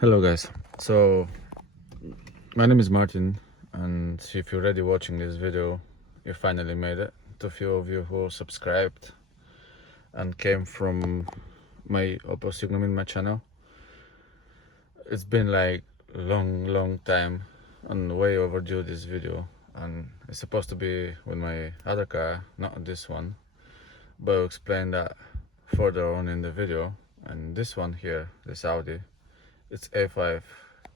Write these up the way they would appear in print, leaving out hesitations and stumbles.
Hello guys, so my name is Martin, and if you're already watching this video, you finally made it. To few of you who subscribed and came from my opposite in my channel, it's been like long time and way overdue this video, and it's supposed to be with my other car, not this one, but I'll explain that further on in the video. And this one here, this Audi, it's A5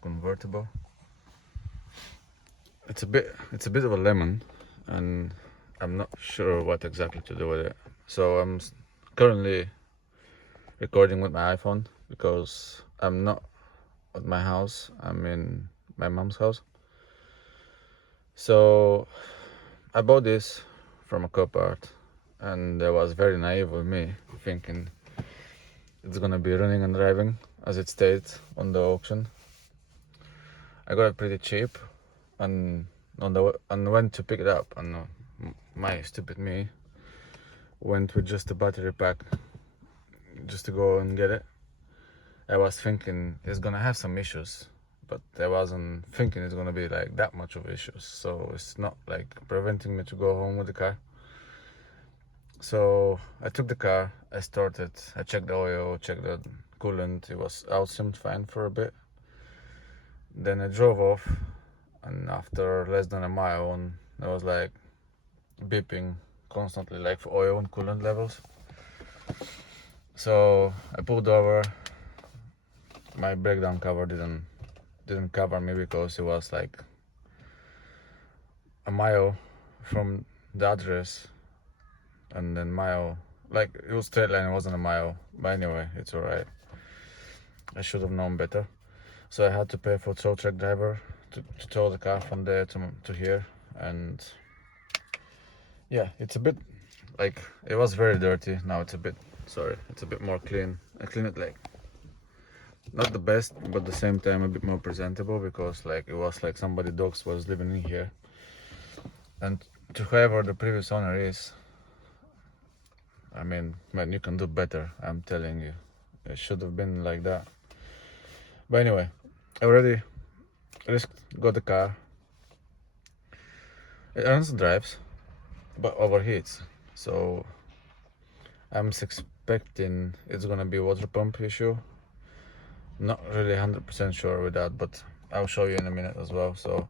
convertible. It's a bit of a lemon, and I'm not sure what exactly to do with it. So I'm currently recording with my iPhone because I'm not at my house. I'm in my mom's house. So I bought this from a Copart, and I was very naive with me, thinking it's gonna be running and driving as it states on the auction. I got it pretty cheap, and went to pick it up, and my stupid me went with just a battery pack just to go and get it. I was thinking it's gonna have some issues, but I wasn't thinking it's gonna be like that much of issues, so it's not like preventing me to go home with the car. So I took the car, I started, I checked the oil, checked the coolant. All seemed fine for a bit. Then I drove off, and after less than a mile on, I was like beeping constantly, like for oil and coolant levels. So I pulled over. My breakdown cover didn't cover me because it was like a mile from the address, and then mile, like it was straight line, it wasn't a mile. But anyway, it's alright. I should have known better. So I had to pay for tow truck driver to tow the car from there to here. And yeah, it's a bit like, it was very dirty. Now it's a bit more clean. I clean it like not the best, but at the same time a bit more presentable, because like it was like somebody dogs was living in here. And to whoever the previous owner is, I mean, man, you can do better, I'm telling you. It should have been like that. But anyway, I already got the car. It runs and drives, but overheats. So I'm expecting it's gonna be a water pump issue. Not really 100% sure with that, but I'll show you in a minute as well. So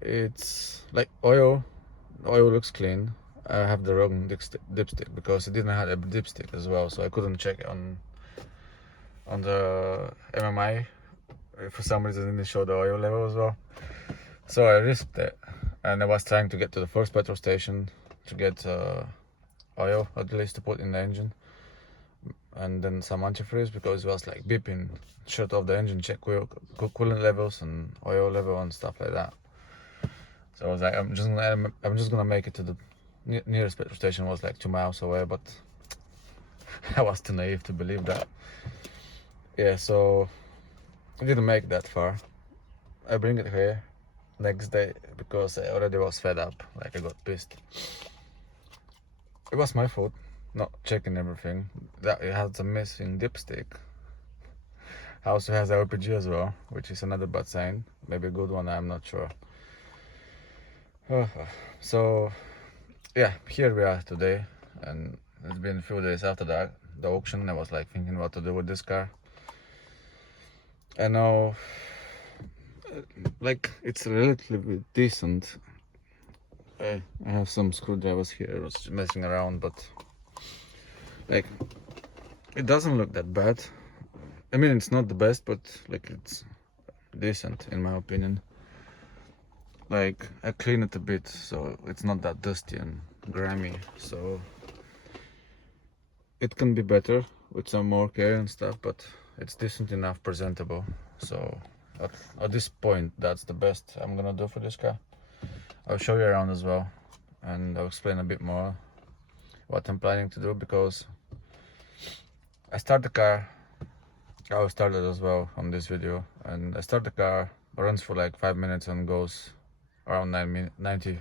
it's like oil looks clean. I have the wrong dipstick because it didn't have a dipstick as well, so I couldn't check it on the MMI. For some reason it didn't show the oil level as well, so I risked it, and I was trying to get to the first petrol station to get oil at least to put in the engine, and then some antifreeze, because it was like beeping, shut off the engine, check coolant levels and oil level and stuff like that. So I was like, I'm just gonna make it to the nearest petrol station. Was like 2 miles away, but I was too naive to believe that. Yeah, so I didn't make that far. I bring it here next day because I already was fed up. Like I got pissed. It was my fault not checking everything. That it has a missing dipstick. Also has LPG as well, which is another bad sign. Maybe a good one, I'm not sure. So yeah, here we are today, and it's been a few days after the auction. I was like thinking what to do with this car. I know, like, it's relatively decent. I have some screwdrivers here. I was messing around, but like, it doesn't look that bad. I mean, it's not the best, but like, it's decent in my opinion. Like, I clean it a bit, so it's not that dusty and grimy. So it can be better with some more care and stuff, but it's decent enough, presentable. So at this point, that's the best I'm gonna do for this car. I'll show you around as well, and I'll explain a bit more what I'm planning to do, because I start the car, I'll start it as well on this video, and I start the car, runs for like 5 minutes and goes around 90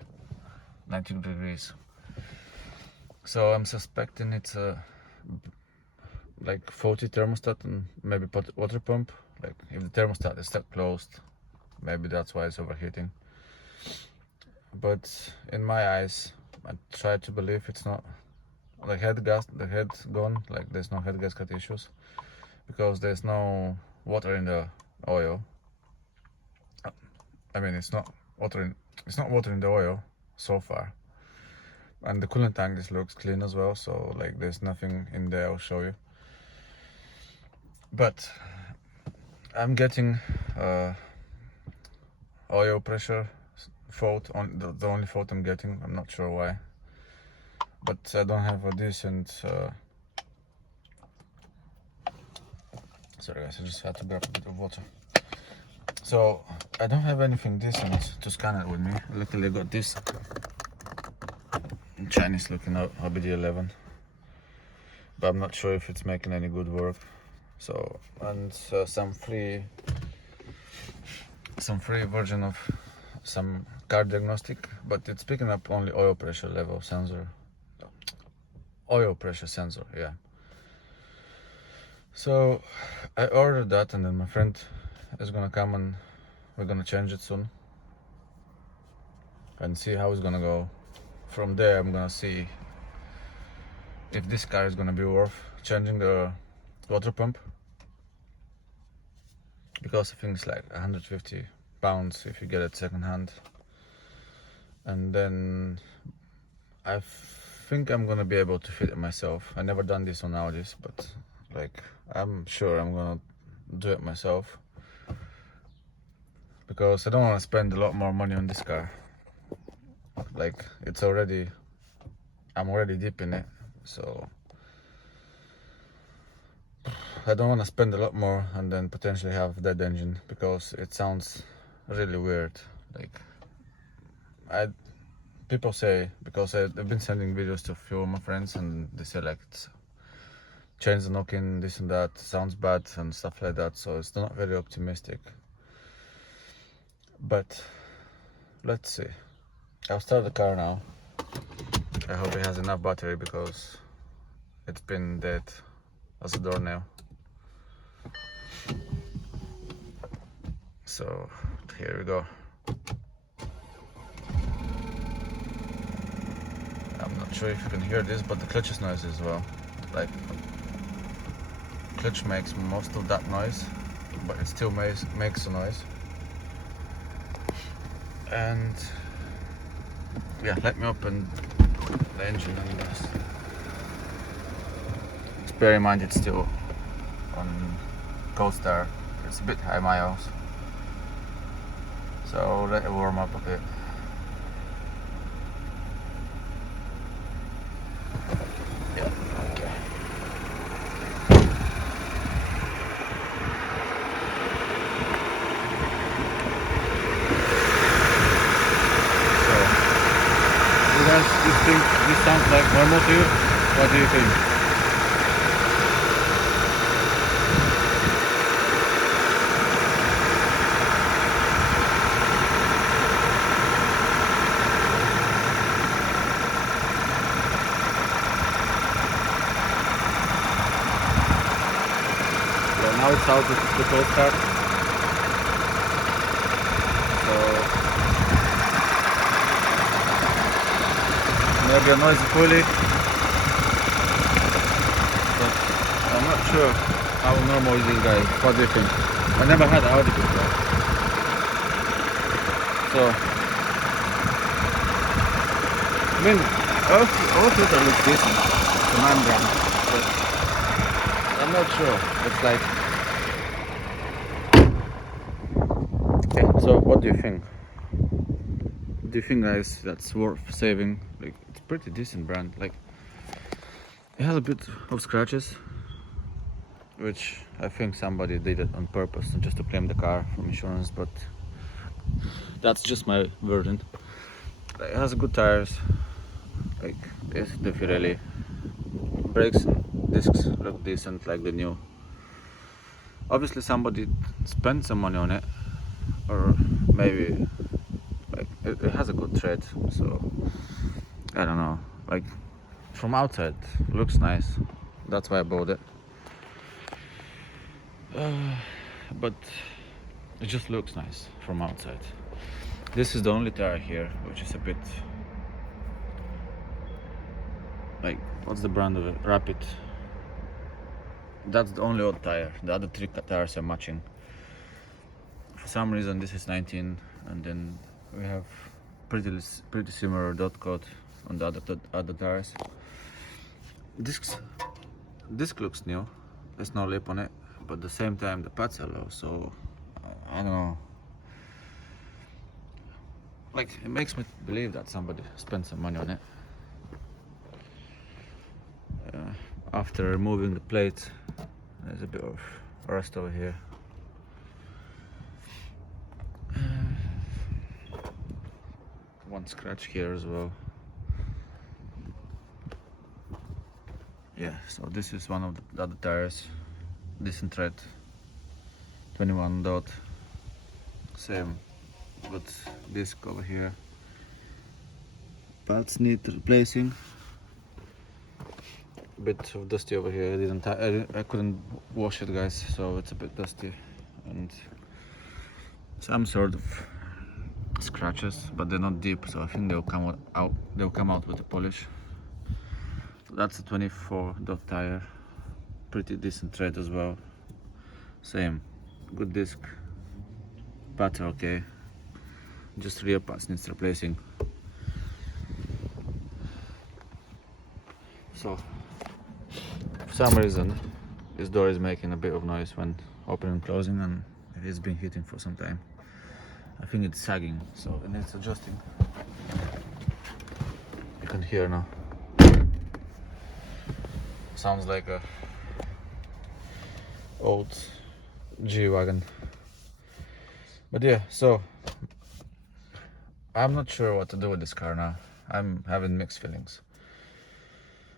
degrees. So I'm suspecting it's a like faulty thermostat and maybe put water pump. Like if the thermostat is stuck closed, maybe that's why it's overheating. But in my eyes, I try to believe it's not the head gone. Like there's no head gasket issues because there's no water in the oil. I mean, it's not water in the oil so far. And the coolant tank just looks clean as well, so like there's nothing in there. I'll show you. But I'm getting oil pressure fault on the only fault I'm getting. I'm not sure why, but I don't have a decent sorry guys, I just had to grab a bit of water. So I don't have anything decent to scan it with me. Luckily I got this Chinese looking Audi A5, but I'm not sure if it's making any good work. So, and some free version of some car diagnostic, but it's picking up only oil pressure sensor, yeah. So I ordered that, and then my friend is gonna come and we're gonna change it soon and see how it's gonna go. From there I'm gonna see if this car is gonna be worth changing the water pump, because I think it's like 150 pounds if you get it second hand. And then I think I'm gonna be able to fit it myself. I never done this on Audis, but like I'm sure I'm gonna do it myself because I don't want to spend a lot more money on this car. Like I'm already deep in it, so I don't want to spend a lot more and then potentially have dead engine, because it sounds really weird. Like people say, because I've been sending videos to a few of my friends and they say like change the knocking, this and that, sounds bad and stuff like that, so it's not very optimistic. But let's see. I'll start the car now. I hope it has enough battery because it's been dead as a doornail. So here we go. I'm not sure if you can hear this, but the clutch is noisy as well. Like clutch makes most of that noise, but it still makes a noise. And yeah, let me open the engine and just bear in mind it's still on coaster. It's a bit high miles, so let it warm up a bit. Yeah, okay. So, you guys, you think this sounds like normal to you? What do you think? Now it's out of the cold start, so maybe a noisy pulley, but I'm not sure how normal is this, guys. What do you think? I never had Audi before, so I mean all filter looks decent. It's a man brand, but I'm not sure. It's like, so what do you think? Do you think, guys, that's worth saving? Like, it's pretty decent brand. Like, it has a bit of scratches, which I think somebody did it on purpose, not just to claim the car from insurance, but that's just my version. Like, it has good tires, like it's definitely brakes and discs look decent, like the new. Obviously somebody spent some money on it, or maybe like it has a good tread, so I don't know. Like from outside looks nice, that's why I bought it. But it just looks nice from outside. This is the only tire here which is a bit like, what's the brand of it? Rapid. That's the only old tire. The other three tires are matching. For some reason this is 19, and then we have pretty similar dot coat on the other tires. Disc looks new. There's no lip on it, but at the same time the pads are low, so I don't know. Like, it makes me believe that somebody spent some money on it. After removing the plate, there's a bit of rust over here. One scratch here as well. Yeah, so this is one of the other tires. Decent tread, 21 dot. Same, but disc over here. Pads need replacing. Bit of dusty over here. I couldn't wash it, guys, so it's a bit dusty, and some sort of scratches, but they're not deep, so I think they'll come out with the polish. So that's a 24 dot tire, pretty decent tread as well. Same, good disc, pads are okay, just rear pads needs replacing. So for some reason this door is making a bit of noise when opening and closing, and it's been hitting for some time. I think it's sagging, so it needs adjusting. You can hear now. Sounds like a old G-Wagon. But yeah, so I'm not sure what to do with this car now. I'm having mixed feelings.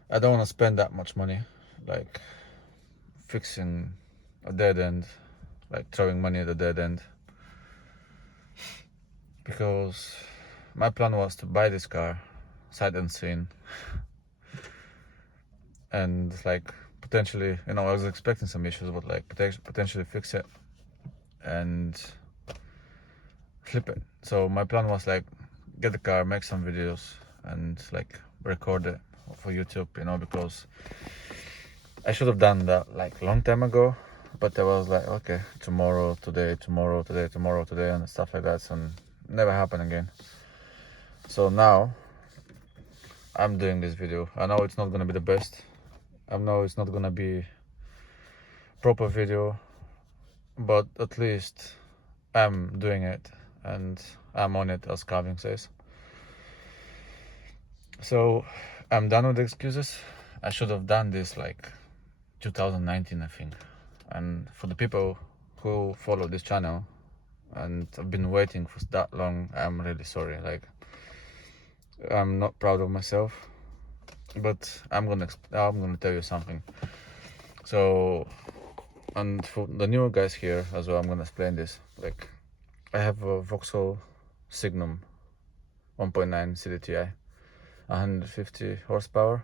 I don't want to spend that much money, like fixing a dead end, like throwing money at a dead end, because my plan was to buy this car sight unseen and like potentially, I was expecting some issues, but like potentially fix it and flip it. So my plan was like get the car, make some videos, and like record it for YouTube, because I should have done that like long time ago, but I was like, okay, tomorrow, today, and stuff like that, and never happened again. So now I'm doing this video. I know it's not gonna be the best. I know it's not gonna be proper video, but at least I'm doing it and I'm on it, as Calvin says. So I'm done with the excuses. I should have done this like 2019, I think. And for the people who follow this channel and have been waiting for that long, I'm really sorry. Like, I'm not proud of myself, but I'm gonna tell you something. So, and for the new guys here as well, I'm gonna explain this. Like, I have a Vauxhall Signum 1.9 CDTI, 150 horsepower.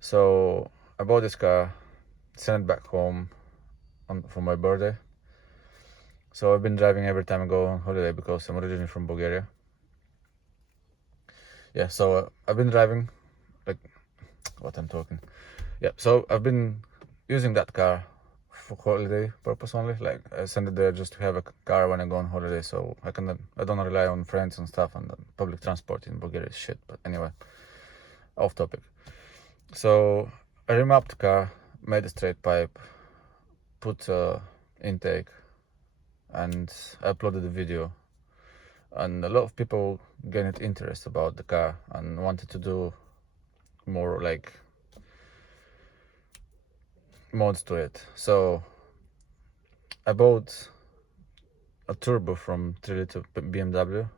So I bought this car, sent it back home for my birthday. So I've been driving every time I go on holiday because I'm originally from Bulgaria. Yeah, so I've been driving, like, what I'm talking. Yeah, so I've been using that car for holiday purpose only. Like, I send it there just to have a car when I go on holiday, so I don't rely on friends and stuff, and public transport in Bulgaria is shit. But anyway, off topic. So I remapped the car, made a straight pipe, put intake, and I uploaded the video. And a lot of people gained interest about the car and wanted to do more like mods to it. So I bought a turbo from 3-liter BMW.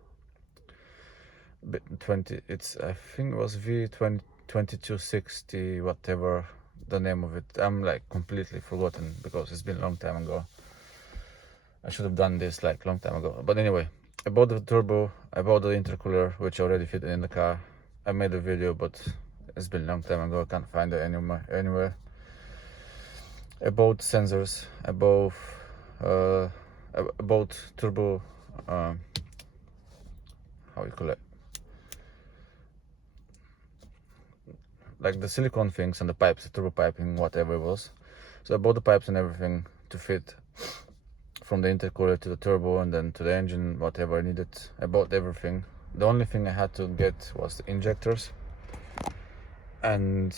I think it was V2260, whatever the name of it. I'm like completely forgotten because it's been a long time ago. I should have done this like long time ago. But anyway, I bought the turbo, I bought the intercooler, which already fitted in the car. I made a video, but it's been a long time ago. I can't find it anywhere. about sensors, uh, about turbo, how you call it, like the silicone things and the pipes, the turbo piping, whatever it was. So about the pipes and everything to fit from the intercooler to the turbo and then to the engine, whatever I needed, about everything. The only thing I had to get was the injectors and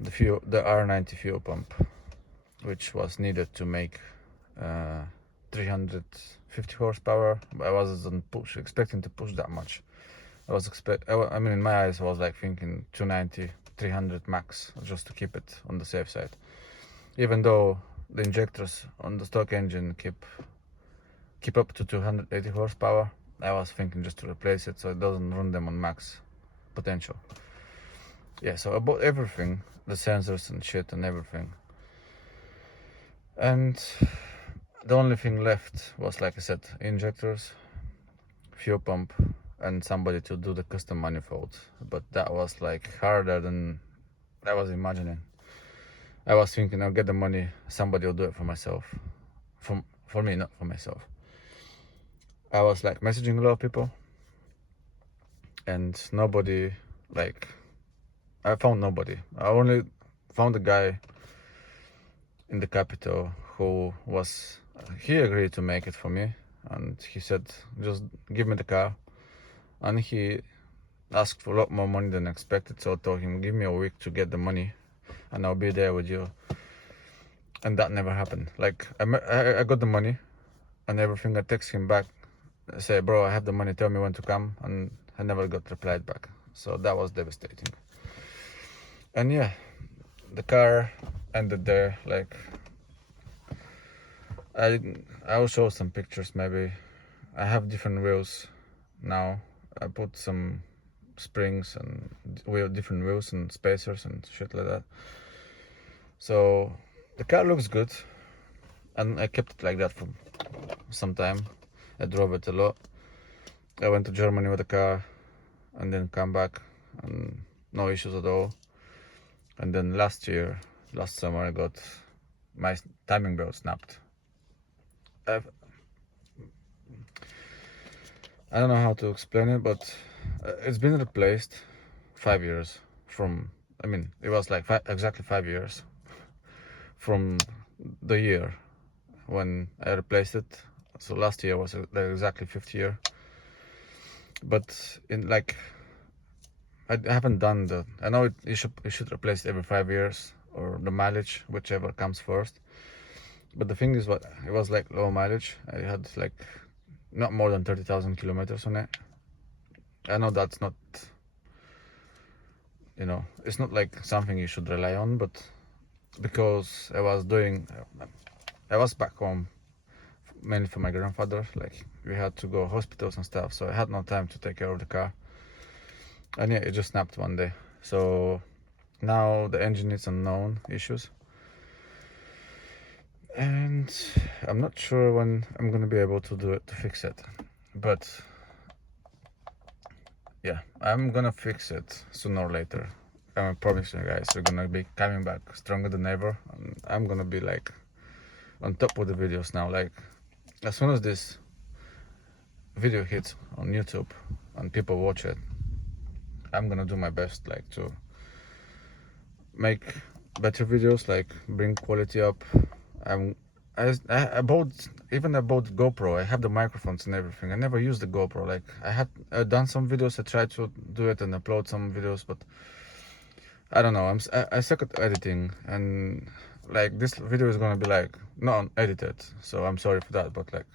the R90 fuel pump, which was needed to make 350 horsepower, but I wasn't expecting to push that much. I mean, in my eyes, I was like thinking 290, 300 max, just to keep it on the safe side. Even though the injectors on the stock engine keep up to 280 horsepower, I was thinking just to replace it so it doesn't run them on max potential. Yeah, so about everything, the sensors and shit and everything. And the only thing left was, like I said, injectors, fuel pump, and somebody to do the custom manifold. But that was like harder than I was imagining. I was thinking I'll get the money, somebody will do it for myself. For me, not for myself. I was like messaging a lot of people, and nobody, like, I found nobody. I only found a guy in the capital who he agreed to make it for me, and he said, just give me the car. And he asked for a lot more money than expected, so I told him, give me a week to get the money and I'll be there with you. And that never happened. Like, I got the money and everything. I text him back, I say, bro, I have the money, tell me when to come, and I never got replied back. So that was devastating. And yeah, the car ended there. Like, I'll show some pictures maybe. I have different wheels now. I put some springs and different wheels and spacers and shit like that. So the car looks good, and I kept it like that for some time. I drove it a lot. I went to Germany with the car and then come back and no issues at all. And then last summer, I got my timing belt snapped. I don't know how to explain it, but it's been replaced 5 years from, I mean, it was like exactly 5 years from the year when I replaced it. So last year was like exactly 5th year. But in like, I haven't done that. I know you should replace it every 5 years, or the mileage, whichever comes first. But the thing is, it was like low mileage. I had like not more than 30,000 kilometers on it. I know that's not, it's not like something you should rely on, but because I was back home mainly for my grandfather. Like, we had to go hospitals and stuff, so I had no time to take care of the car. And yeah, it just snapped one day. So now the engine is unknown issues, and I'm not sure when I'm gonna be able to fix it. But yeah, I'm gonna fix it sooner or later. I promise you guys, we're gonna be coming back stronger than ever. And I'm gonna be like on top of the videos now. Like, as soon as this video hits on YouTube and people watch it, I'm gonna do my best, like, to make better videos, like bring quality up. I bought GoPro. I have the microphones and everything. I never used the GoPro. Like, I done some videos. I tried to do it and upload some videos, but I don't know. I suck at editing, and like, this video is gonna be like not edited. So I'm sorry for that, but like,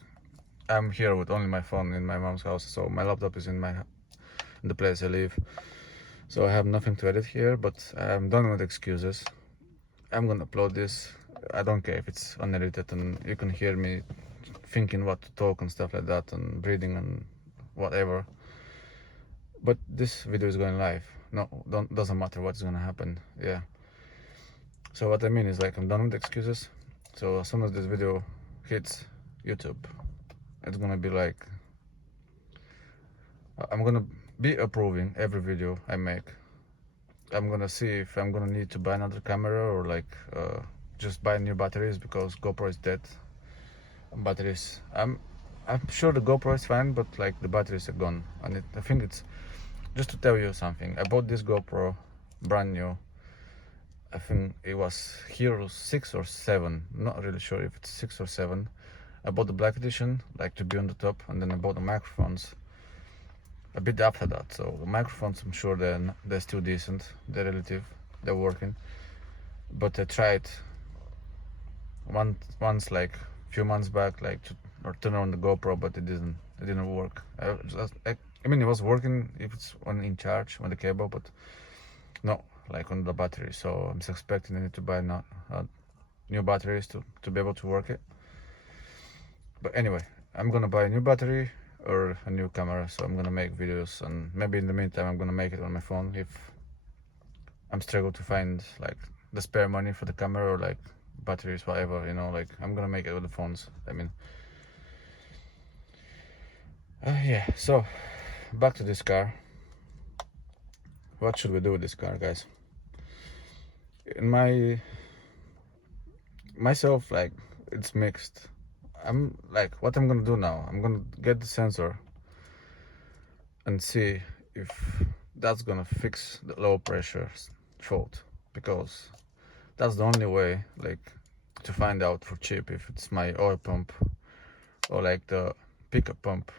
I'm here with only my phone in my mom's house, so my laptop is in the place I live. So I have nothing to edit here, but I'm done with excuses. I'm gonna upload this. I don't care if it's unedited and you can hear me thinking what to talk and stuff like that, and breathing and whatever. But this video is going live. No, doesn't matter what's gonna happen. Yeah. So what I mean is, like, I'm done with excuses. So as soon as this video hits YouTube, it's gonna be like, I'm gonna be approving every video I make. I'm gonna see if I'm gonna need to buy another camera, or like just buy new batteries because GoPro is dead. Batteries, I'm sure the GoPro is fine, but like the batteries are gone. And I think it's just to tell you something. I bought this GoPro brand new. I think it was Hero 6 or 7. Not really sure if it's 6 or 7. I bought the black edition, like to be on the top, and then I bought the microphones a bit after that. So the microphones, I'm sure they're still decent. They're relative. They're working. But I tried once like a few months back, like to or turn on the GoPro, but it didn't work. I mean, it was working if it's in charge on the cable, but no, like on the battery. So I'm suspecting I need to buy new batteries to be able to work it. But anyway, I'm gonna buy a new battery or a new camera, so I'm gonna make videos, and maybe in the meantime I'm gonna make it on my phone if I'm struggle to find like the spare money for the camera or like batteries, whatever, you know. Like I'm gonna make it with the phones. I mean, yeah. So back to this car. What should we do with this car, guys? In myself, like, it's mixed. I'm like, what I'm gonna do now, I'm gonna get the sensor and see if that's gonna fix the low pressure fault, because that's the only way like to find out for cheap if it's my oil pump or like the pickup pump,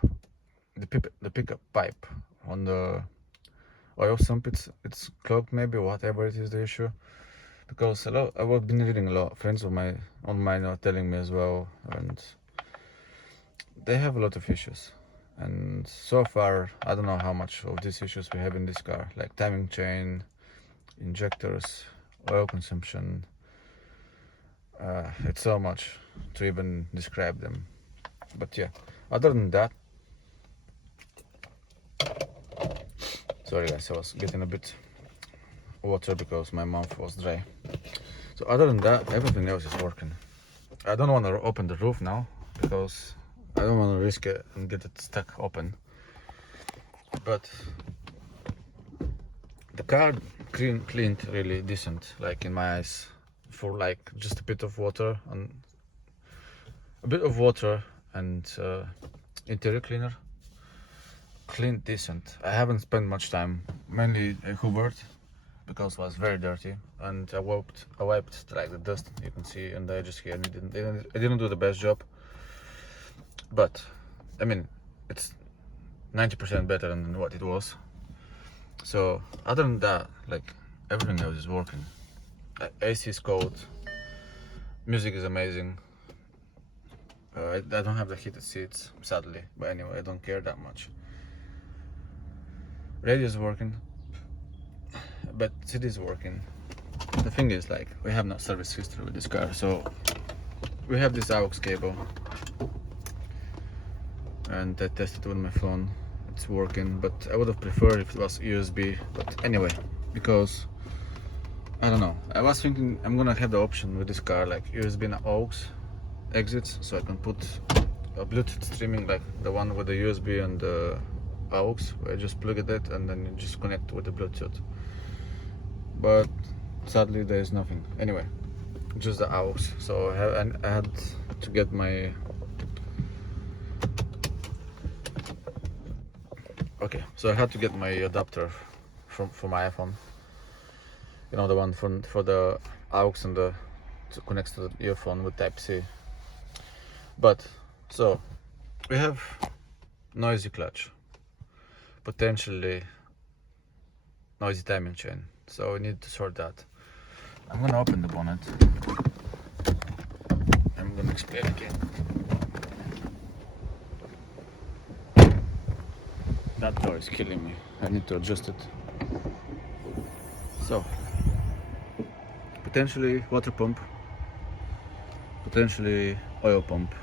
the pickup pipe on the oil sump, it's clogged, maybe, whatever it is the issue. Because I've been reading a lot. Friends of mine are telling me as well, and they have a lot of issues. And so far, I don't know how much of these issues we have in this car, like timing chain, injectors, oil consumption. It's so much to even describe them. But yeah, other than that, sorry guys, I was getting a bit water because my mouth was dry. So other than that, everything else is working. I don't want to open the roof now because I don't want to risk it and get it stuck open. But the car cleaned really decent, like in my eyes, for like just a bit of water and interior cleaner. Cleaned decent. I haven't spent much time. Mainly I hoovered because it was very dirty, and I wiped like the dust you can see on the edges here. And I didn't do the best job, but I mean, it's 90% better than what it was. So other than that, like, everything else is working. AC is cold, music is amazing. I don't have the heated seats, sadly, but anyway, I don't care that much. Radio is working, but it is working. The thing is, like, we have no service history with this car, so we have this AUX cable, and I tested it with my phone. It's working, but I would have preferred if it was USB. But anyway, because I don't know, I was thinking I'm gonna have the option with this car, like USB and AUX exits, so I can put a Bluetooth streaming, like the one with the USB and the AUX, where I just plug it and then you just connect with the Bluetooth. But sadly there is nothing. Anyway, just the AUX. So I had to get my so I had to get my adapter for my iPhone. You know, the one for the AUX and connects to the earphone with Type-C. But so we have noisy clutch, potentially noisy timing chain, so we need to sort that. I'm gonna open the bonnet. I'm gonna explain again. That door is killing me. I need to adjust it. So potentially water pump, potentially oil pump,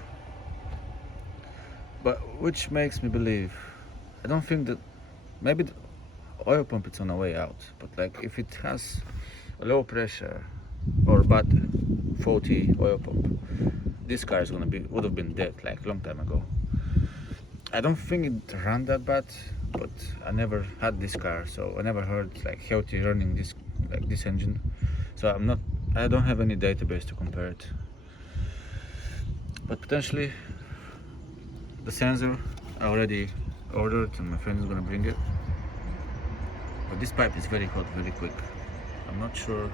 but which makes me believe, I don't think that, maybe the oil pump is on the way out, but like if it has a low pressure or bad faulty oil pump, this car would have been dead like long time ago. I don't think it ran that bad, but I never had this car, so I never heard like healthy running this engine. So I'm not I don't have any database to compare it, but potentially the sensor I already ordered and my friend is gonna bring it. But this pipe is very hot, very quick. I'm not sure.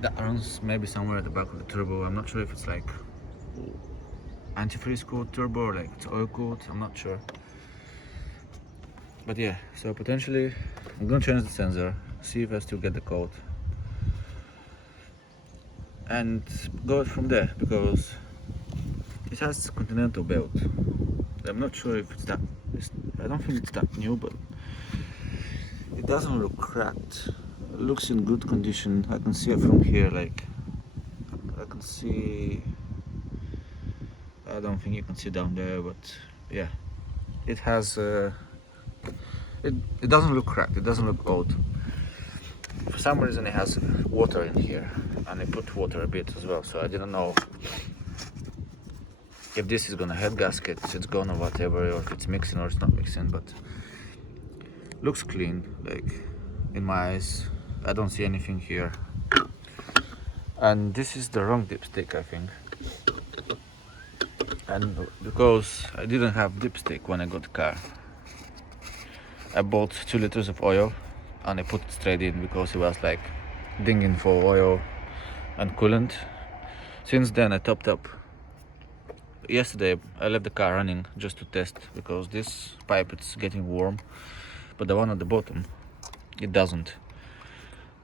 That runs maybe somewhere at the back of the turbo. I'm not sure if it's like antifreeze coat turbo or like it's oil coat. I'm not sure. But yeah, so potentially I'm gonna change the sensor, see if I still get the code, and go from there, because it has Continental belt. I'm not sure if it's that. I don't think it's that new, but it doesn't look cracked. It looks in good condition. I can see it from here. Like I can see. I don't think you can see down there, but yeah, it has. It doesn't look cracked. It doesn't look old. For some reason, it has water in here, and I put water a bit as well. So I didn't know if this is gonna head gasket, it's gone or whatever, or if it's mixing or it's not mixing. But looks clean. Like in my eyes, I don't see anything here. And this is the wrong dipstick, I think. And because I didn't have dipstick when I got the car, I bought 2 liters of oil and I put it straight in because it was like dinging for oil and coolant. Since then I topped up. Yesterday I left the car running just to test, because this pipe it's getting warm, but the one at the bottom it doesn't.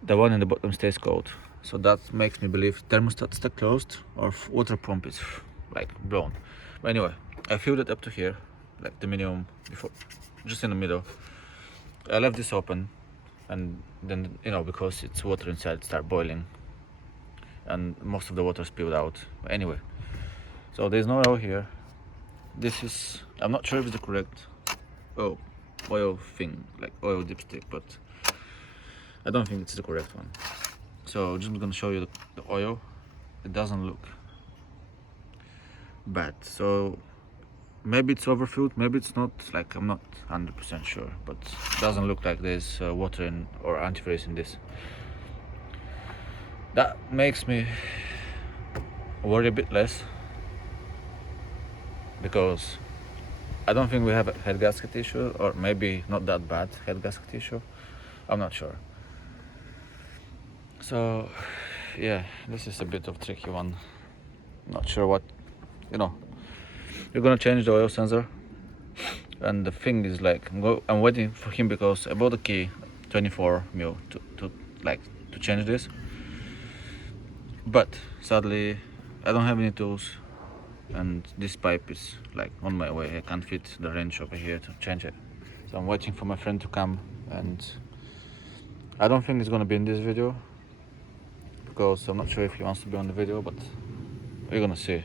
The one in the bottom stays cold, so that makes me believe thermostat stuck closed or water pump is like blown. But anyway, I filled it up to here, like the minimum before, just in the middle. I left this open, and then because it's water inside, it started boiling and most of the water spilled out. But anyway, so there's no oil here. This is, I'm not sure if it's the correct oil thing, like oil dipstick, but I don't think it's the correct one. So I'm just gonna show you the oil. It doesn't look bad, so maybe it's overfilled, maybe it's not. Like I'm not 100% sure, but it doesn't look like there's water in or antifreeze in this. That makes me worry a bit less, because I don't think we have a head gasket issue, or maybe not that bad head gasket issue. I'm not sure. So yeah, this is a bit of a tricky one. Not sure what, you're gonna change the oil sensor, and the thing is like I'm waiting for him, because I bought the key 24 mil to change this, but sadly I don't have any tools, and this pipe is like on my way. I can't fit the wrench over here to change it, so I'm waiting for my friend to come, and I don't think it's gonna be in this video, because I'm not sure if he wants to be on the video, but we're gonna see.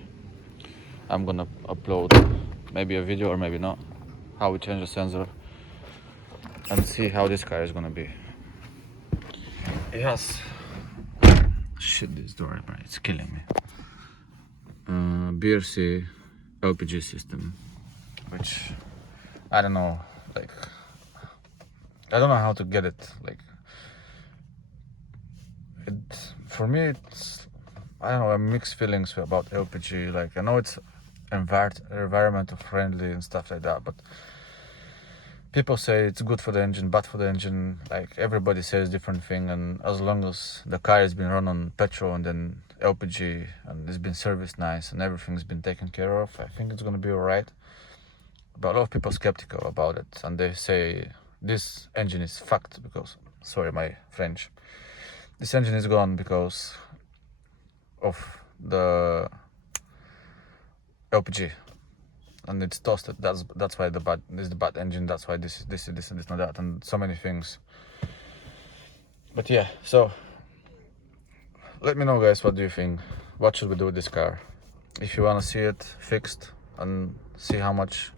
I'm gonna upload maybe a video or maybe not, how we change the sensor, and see how this car is gonna be. Yes. Shit, this door, bro, it's killing me. BRC LPG system, which I don't know, like I don't know how to get it. Like for me, it's, I don't know, mixed feelings about LPG. Like I know it's environmental friendly and stuff like that, but people say it's good for the engine, bad for the engine. Like everybody says different thing, and as long as the car has been run on petrol and then LPG and it's been serviced nice and everything's been taken care of, I think it's gonna be alright. But a lot of people are skeptical about it, and they say this engine is fucked because, sorry my French, this engine is gone because of the LPG, and it's toasted. That's why this is the bad engine. That's why this and this and that, and so many things. But yeah, so let me know, guys, what do you think? What should we do with this car? If you want to see it fixed and see how much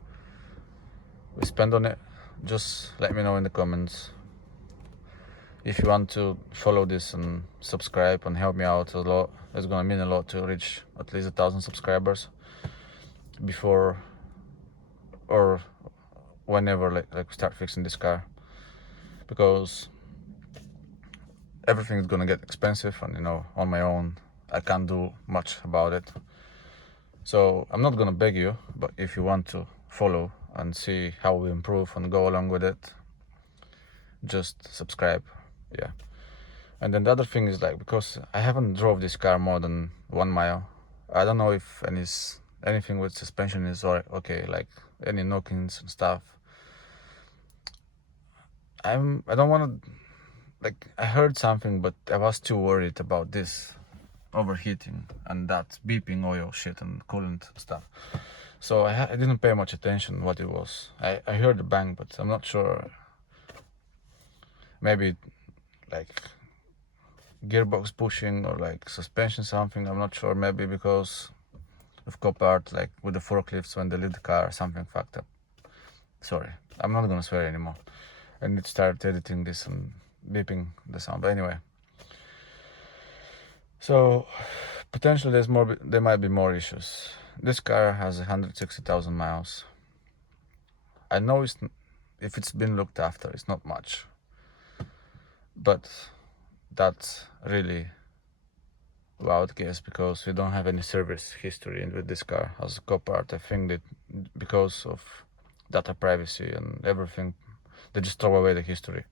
we spend on it, just let me know in the comments. If you want to follow this and subscribe and help me out a lot, it's gonna mean a lot to reach at least 1,000 subscribers before or whenever like we start fixing this car, because everything is gonna get expensive, and you know, on my own I can't do much about it. So I'm not gonna beg you, but if you want to follow and see how we improve and go along with it, just subscribe. Yeah. And then the other thing is, like, because I haven't drove this car more than 1 mile, I don't know if anything with suspension is okay, like any knockings and stuff. I don't want to, like, I heard something, but I was too worried about this overheating and that beeping oil shit and coolant stuff. So I didn't pay much attention what it was. I heard the bang, but I'm not sure. Maybe like gearbox pushing or like suspension something. I'm not sure. Maybe because of Copart, like with the forklifts when they leave the car, something fucked up. Sorry, I'm not gonna swear anymore. I need to start editing this and beeping the sound. But anyway, so potentially there might be more issues. This car has 160,000 miles. I know if it's been looked after, it's not much, but that's really wild guess because we don't have any service history with this car as a Copart. I think that because of data privacy and everything, they just throw away the history.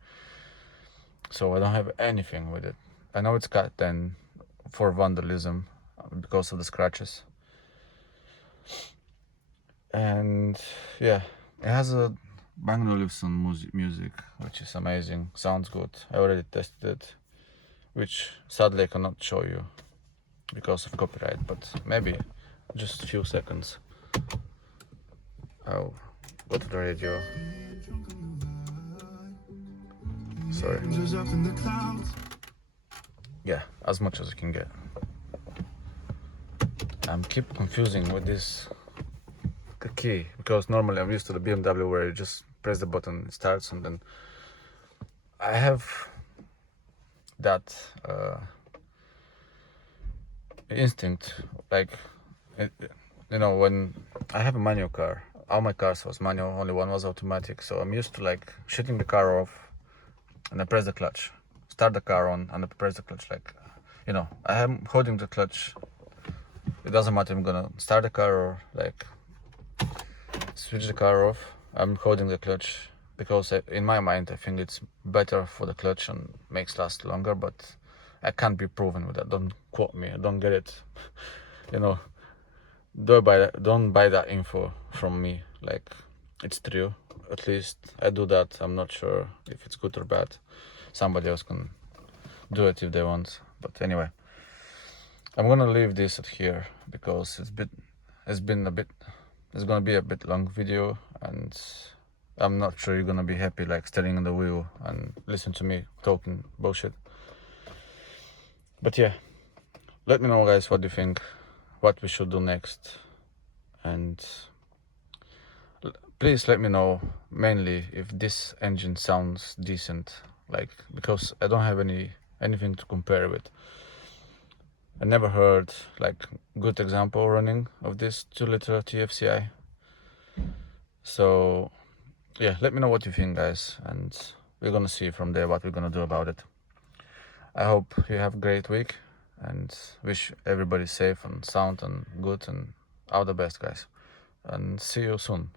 So I don't have anything with it. I know it's got 10 for vandalism because of the scratches. And yeah, it has a Bang & Olufsen music, which is amazing, sounds good. I already tested it, which sadly I cannot show you because of copyright, but maybe just a few seconds. I'll go to the radio. Sorry. Yeah, as much as I can get. I'm keep confusing with this key because normally I'm used to the BMW where you just press the button, it starts, and then I have that instinct, like, you know, when I have a manual car, all my cars was manual, only one was automatic, so I'm used to like shutting the car off and I press the clutch, start the car on and I press the clutch, like, you know, I am holding the clutch. It doesn't matter if I'm gonna start the car or like switch the car off, I'm holding the clutch because in my mind I think it's better for the clutch and makes last longer, but I can't be proven with that. Don't quote me, I don't get it. You know, don't buy that info from me, like it's true. At least I do that. I'm not sure if it's good or bad. Somebody else can do it if they want. But anyway, I'm gonna leave this at here because it's gonna be a bit long video, and I'm not sure you're gonna be happy like staring on the wheel and listen to me talking bullshit. But yeah, let me know guys what you think, what we should do next, and please let me know mainly if this engine sounds decent, like, because I don't have anything to compare with. I never heard like good example running of this 2-liter TFCI. So yeah, let me know what you think guys, and we're gonna see from there what we're gonna do about it. I hope you have a great week and wish everybody safe and sound and good and all the best guys, and see you soon.